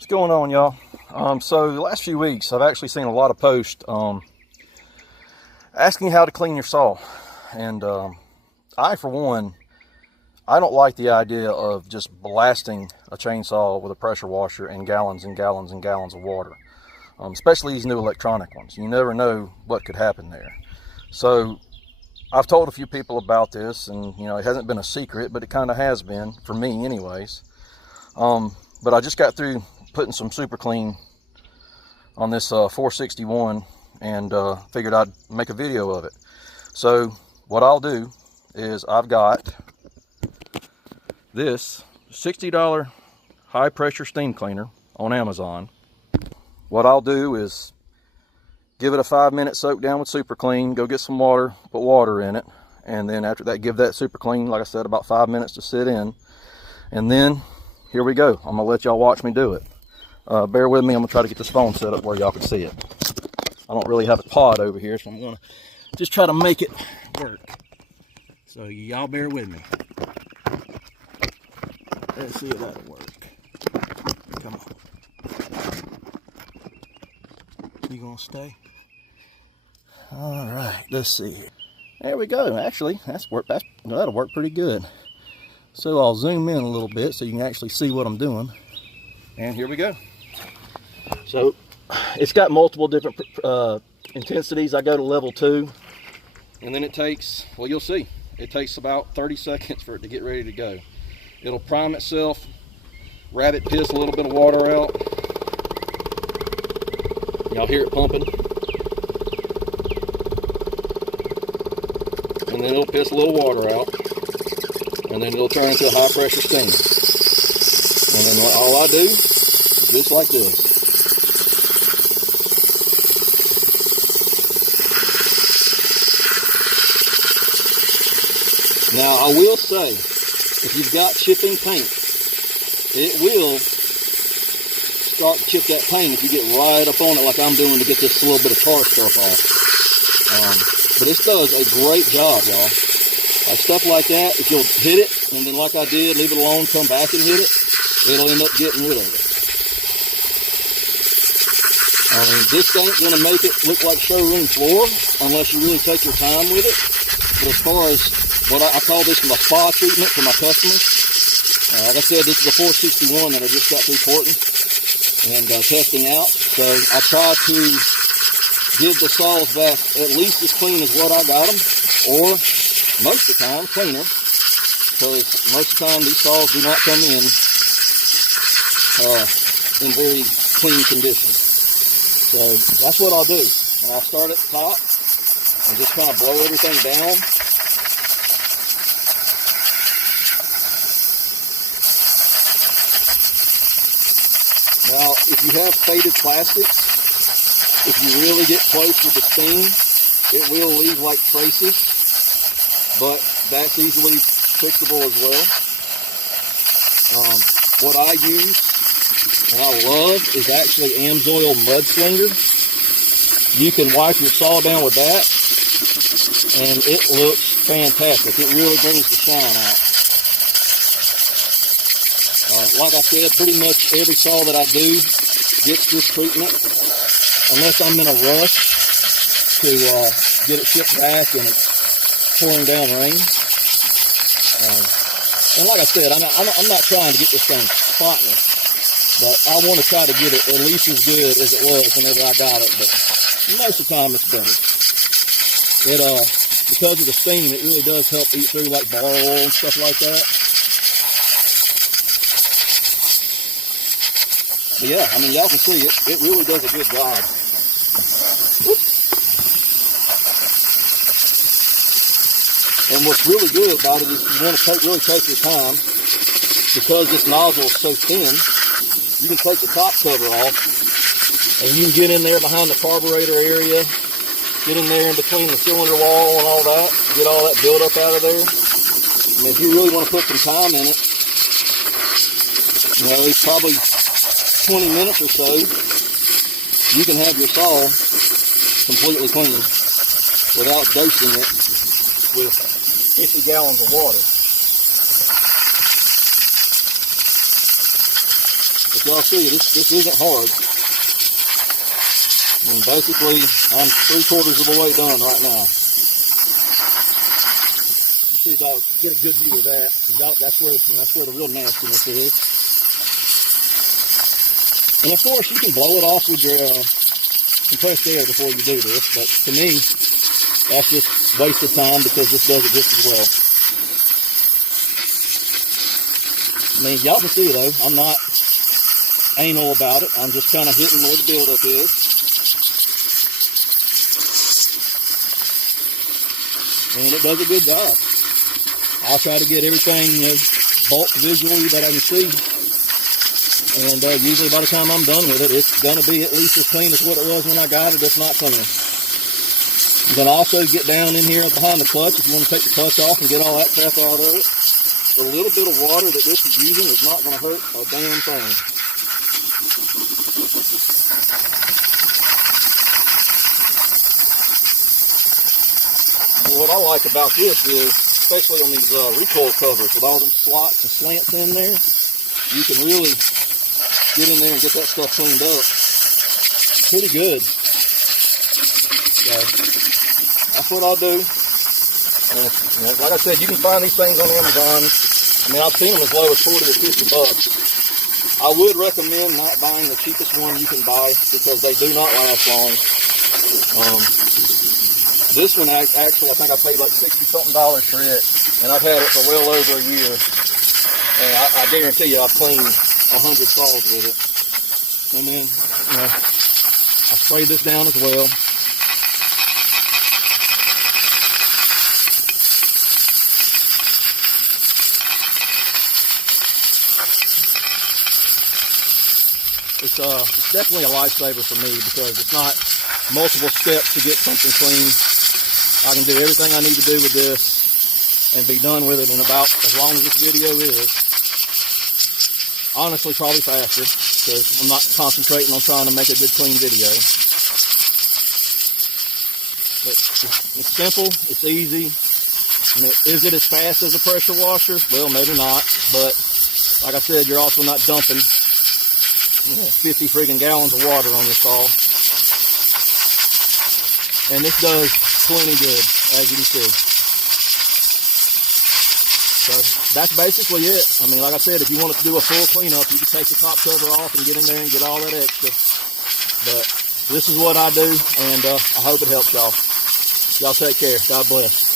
What's going on, y'all? So the last few weeks, I've actually seen a lot of posts asking how to clean your saw. And I, for one, I don't like the idea of just blasting a chainsaw with a pressure washer and gallons and gallons and gallons of water, especially these new electronic ones. You never know what could happen there. So I've told a few people about this, and it hasn't been a secret, but it kind of has been for me anyways. But I just got through putting some super clean on this 461 and figured I'd make a video of it. So what I'll do is I've got this $60 high pressure steam cleaner on Amazon. What I'll do is give it a 5-minute soak down with super clean, go get some water, put water in it, and then after that give that super clean, like I said, about 5 minutes to sit in, and then here we go. I'm gonna let y'all watch me do it. Bear with me, I'm gonna try to get this phone set up where y'all can see it. I don't really have a pod over here, so I'm gonna just try to make it work. So y'all bear with me. Let's see if that'll work. Come on. You gonna stay? All right, let's see. There we go. Actually, that'll work pretty good. So I'll zoom in a little bit so you can actually see what I'm doing. And here we go. So it's got multiple different intensities. I go to level 2, and then it takes, well, you'll see, it takes about 30 seconds for it to get ready to go. It'll prime itself, rabbit piss a little bit of water out. Y'all hear it pumping? And then it'll piss a little water out, and then it'll turn into a high pressure steam. And then all I do is just like this. Now I will say, if you've got chipping paint, it will start to chip that paint if you get right up on it like I'm doing to get this little bit of tar stuff off. But this does a great job, y'all. Like stuff like that, if you'll hit it, and then like I did, leave it alone, come back and hit it, it'll end up getting rid of it. I mean, this ain't gonna make it look like showroom floor unless you really take your time with it. But as far as what I call this my spa treatment for my customers, like I said, this is a 461 that I just got through porting and testing out. So I try to give the saws back at least as clean as what I got them, or most of the time cleaner, because most of the time these saws do not come in very clean condition. So that's what I'll do. And I'll start at the top and just kind of blow everything down. Now, if you have faded plastics, if you really get close with the steam, it will leave like traces, but that's easily fixable as well. What I use and I love is actually Amsoil Mud Slinger. You can wipe your saw down with that, and it looks fantastic. It really brings the shine out. Like I said, pretty much every saw that I do gets this treatment, unless I'm in a rush to get it shipped back and it's pouring down rain. And like I said, I'm not trying to get this thing spotless, but I want to try to get it at least as good as it was whenever I got it. But most of the time, it's better. Because of the steam, it really does help eat through like bar oil and stuff like that. But yeah, I mean, y'all can see it. It really does a good job. And what's really good about it is you want to really take your time, because this nozzle is so thin. You can take the top cover off, and you can get in there behind the carburetor area, get in there in between the cylinder wall and all that, get all that buildup out of there. I mean, if you really want to put some time in it, it's probably 20 minutes or so, you can have your saw completely clean without dosing it with 50 gallons of water. If y'all see, this isn't hard. And basically, I'm 3/4 of the way done right now. You see, dog, get a good view of that. That's where the real nastiness is. And of course, you can blow it off with your compressed air before you do this. But to me, that's just wasted time because this does it just as well. I mean, y'all can see though, I'm not anal about it. I'm just kind of hitting where the buildup is. And it does a good job. I'll try to get everything, bulk visually that I can see. And usually by the time I'm done with it, it's going to be at least as clean as what it was when I got it, if not cleaner. You can also get down in here behind the clutch if you want to take the clutch off and get all that crap out of it. The little bit of water that this is using is not going to hurt a damn thing. What I like about this is, especially on these recoil covers with all them slots and slants in there, you can really get in there and get that stuff cleaned up pretty good. So that's what I'll do. And, like I said, you can find these things on Amazon. I mean, I've seen them as low as 40 or 50 bucks. I would recommend not buying the cheapest one you can buy because they do not last long. This one, actually, I think I paid like $60-something for it, and I've had it for well over a year. And I guarantee you, I've cleaned 100 saws with it. And then, I sprayed this down as well. It's definitely a lifesaver for me because it's not multiple steps to get something clean. I can do everything I need to do with this and be done with it in about as long as this video is. Honestly, probably faster because I'm not concentrating on trying to make a good clean video. But it's simple, it's easy. I mean, is it as fast as a pressure washer? Well, maybe not, but like I said, you're also not dumping 50 friggin' gallons of water on this saw. And this does plenty good, as you can see. So that's basically it. I mean, like I said, if you wanted to do a full cleanup, you can take the top cover off and get in there and get all that extra. But this is what I do, and I hope it helps y'all. Y'all take care. God bless.